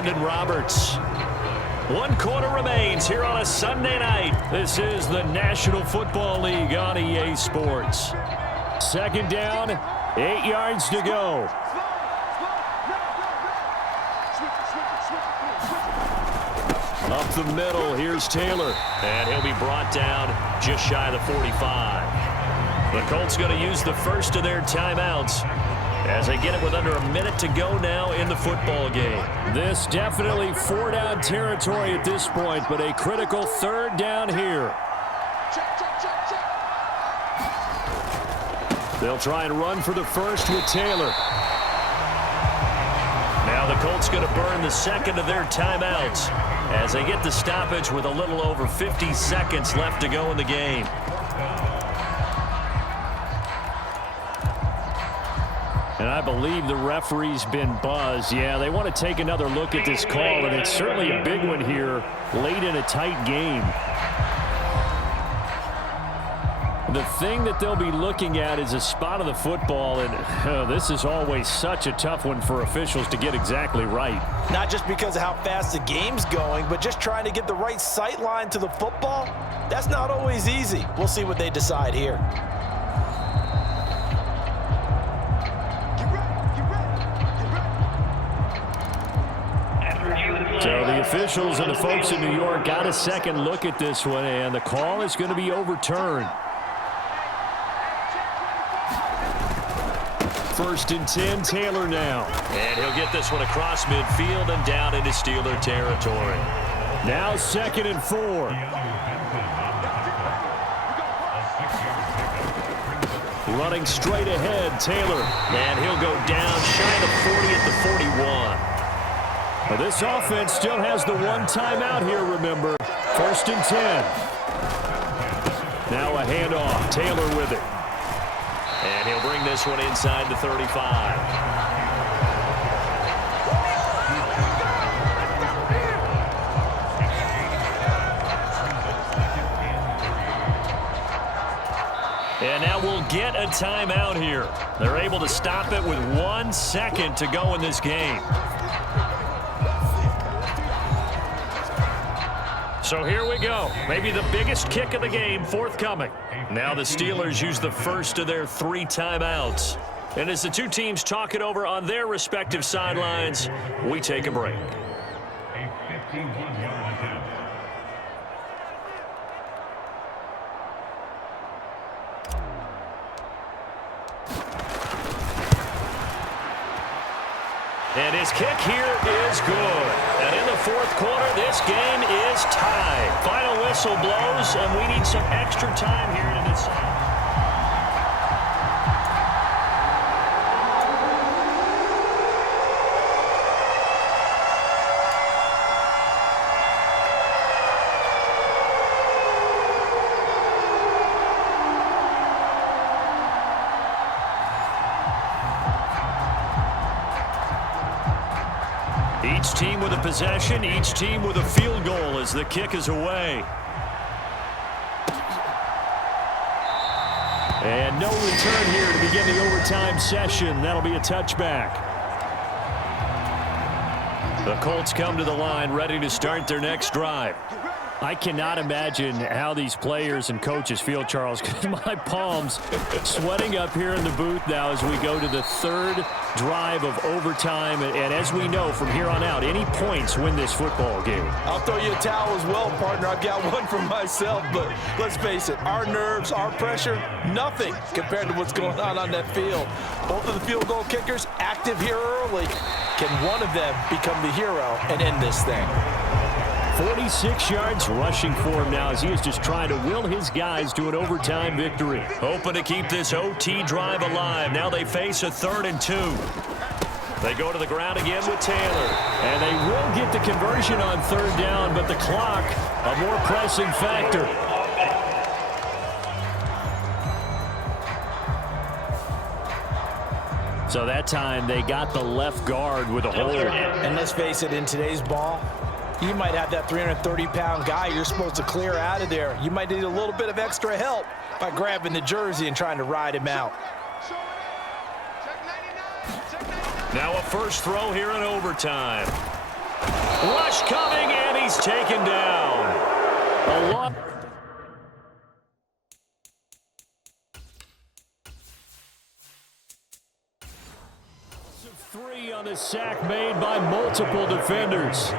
Brandon Roberts. 1 quarter remains here on a Sunday night. This is the National Football League on EA Sports. Second down, 8 yards to go. Up the middle, here's Taylor. And he'll be brought down just shy of the 45. The Colts going to use the first of their timeouts as they get it with under a minute to go now in the football game. This definitely 4-down territory at this point, but a critical 3rd down here. They'll try and run for the first with Taylor. Now the Colts going to burn the second of their timeouts as they get the stoppage with a little over 50 seconds left to go in the game. And I believe the referee's been buzzed. Yeah, they want to take another look at this call, and it's certainly a big one here late in a tight game. The thing that they'll be looking at is a spot of the football, and this is always such a tough one for officials to get exactly right. Not just because of how fast the game's going, but just trying to get the right sight line to the football. That's not always easy. We'll see what they decide here. So the officials and the folks in New York got a second look at this one, and the call is going to be overturned. 1st and 10, Taylor now. And he'll get this one across midfield and down into Steeler territory. Now 2nd and 4. Running straight ahead, Taylor. And he'll go down shy of the 40 at the 41. Well, this offense still has the 1 timeout here, remember. 1st and 10. Now a handoff. Taylor with it. And he'll bring this one inside the 35. And now we'll get a timeout here. They're able to stop it with 1 second to go in this game. So here we go. Maybe the biggest kick of the game forthcoming. Now the Steelers use the first of their 3 timeouts. And as the two teams talk it over on their respective sidelines, we take a break. And his kick here is good. And in the 4th quarter, this game is tied. Final whistle blows, and we need some extra time here to decide. Each team with a possession, each team with a field goal as the kick is away. And no return here to begin the overtime session. That'll be a touchback. The Colts come to the line ready to start their next drive. I cannot imagine how these players and coaches feel, Charles, because my palms sweating up here in the booth now as we go to the 3rd drive of overtime. And as we know from here on out, any points win this football game. I'll throw you a towel as well, partner. I've got one for myself, but let's face it, our nerves, our pressure, nothing compared to what's going on that field. Both of the field goal kickers active here early. Can one of them become the hero and end this thing? 46 yards rushing for him now as he is just trying to will his guys to an overtime victory. Hoping to keep this OT drive alive. Now they face a 3rd and 2. They go to the ground again with Taylor. And they will get the conversion on 3rd down, but the clock, a more pressing factor. So that time they got the left guard with a hold. And let's face it, in today's ball, you might have that 330-pound guy you're supposed to clear out of there. You might need a little bit of extra help by grabbing the jersey and trying to ride him out. Now a first throw here in overtime. Rush coming, and he's taken down. A lot. Three on the sack made by multiple defenders.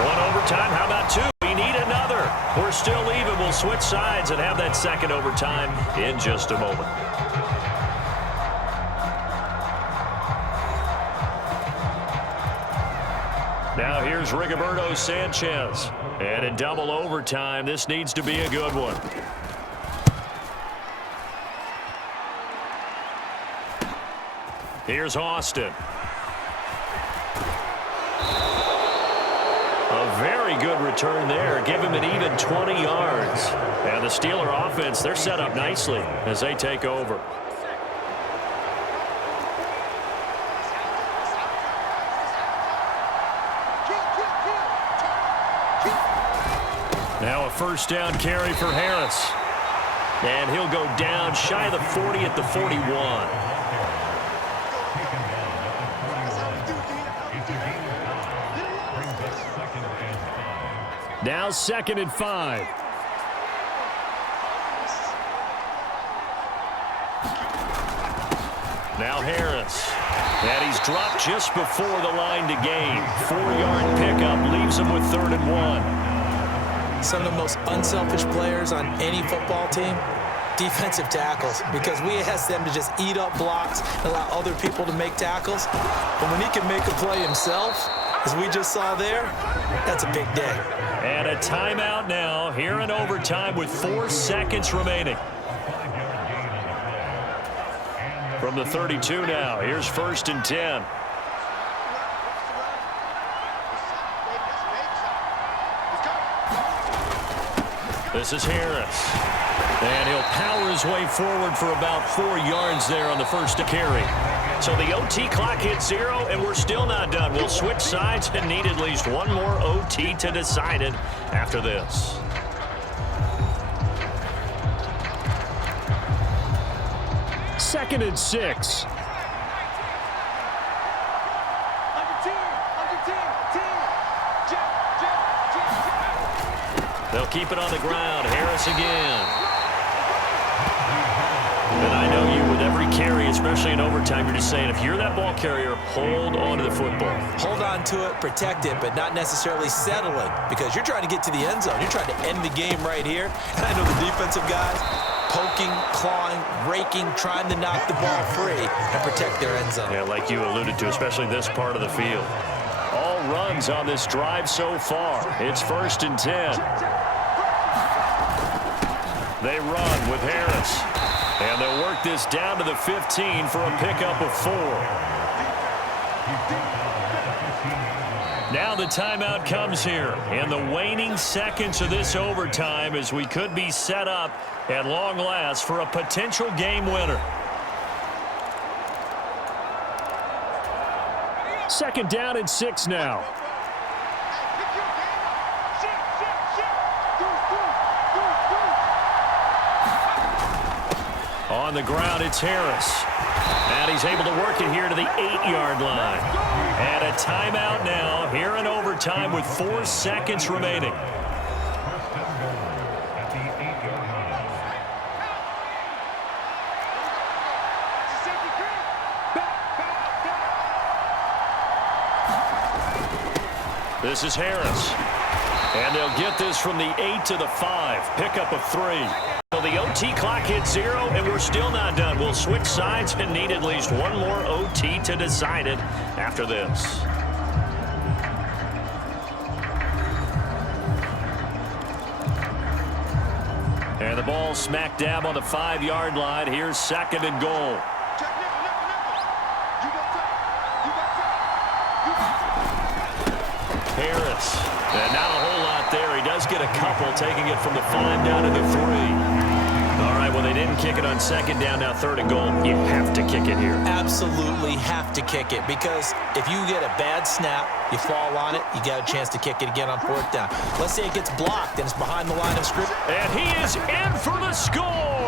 One overtime, how about two? We need another. We're still even. We'll switch sides and have that second overtime in just a moment. Now here's Rigoberto Sanchez. And in double overtime, this needs to be a good one. Here's Austin. A very good return there. Give him an even 20 yards. And the Steeler offense, they're set up nicely as they take over. Now a first down carry for Harris. And he'll go down shy of the 40 at the 41. Now 2nd and 5. Now Harris. And he's dropped just before the line to gain. 4-yard pickup leaves him with 3rd and 1. Some of the most unselfish players on any football team, defensive tackles, because we ask them to just eat up blocks and allow other people to make tackles. But when he can make a play himself, as we just saw there, that's a big day. And a timeout now here in overtime with 4 seconds remaining. From the 32 now, here's 1st and 10. This is Harris. And he'll power his way forward for about 4 yards there on the first carry. So the OT clock hits 0, and we're still not done. We'll switch sides and need at least one more OT to decide it after this. Second and 6. They'll keep it on the ground. Harris again. And I know you, with every carry, especially in overtime, you're just saying, if you're that ball carrier, hold on to the football. Hold on to it, protect it, but not necessarily settle it, because you're trying to get to the end zone. You're trying to end the game right here. And I know the defensive guys poking, clawing, raking, trying to knock the ball free and protect their end zone. Yeah, like you alluded to, especially this part of the field. All runs on this drive so far. It's 1st and 10. They run with Harris. And they'll work this down to the 15 for a pickup of 4. Now the timeout comes here. In the waning seconds of this overtime, as we could be set up at long last for a potential game winner. 2nd down and 6 now. On the ground, it's Harris. And he's able to work it here to the 8-yard line. And a timeout now here in overtime with 4 seconds remaining. This is Harris. And they'll get this from the 8 to the 5. Pickup of 3. So the OT clock hits 0, and we're still not done. We'll switch sides and need at least one more OT to decide it after this. And the ball smack dab on the 5-yard line. Here's 2nd and goal. Harris. And not a whole lot there. He does get a couple, taking it from the 5 down to the 3. All right, well, they didn't kick it on 2nd down, now 3rd and goal. You have to kick it here. Absolutely have to kick it, because if you get a bad snap, you fall on it, you got a chance to kick it again on 4th down. Let's say it gets blocked and it's behind the line of scrimmage. And he is in for the the score.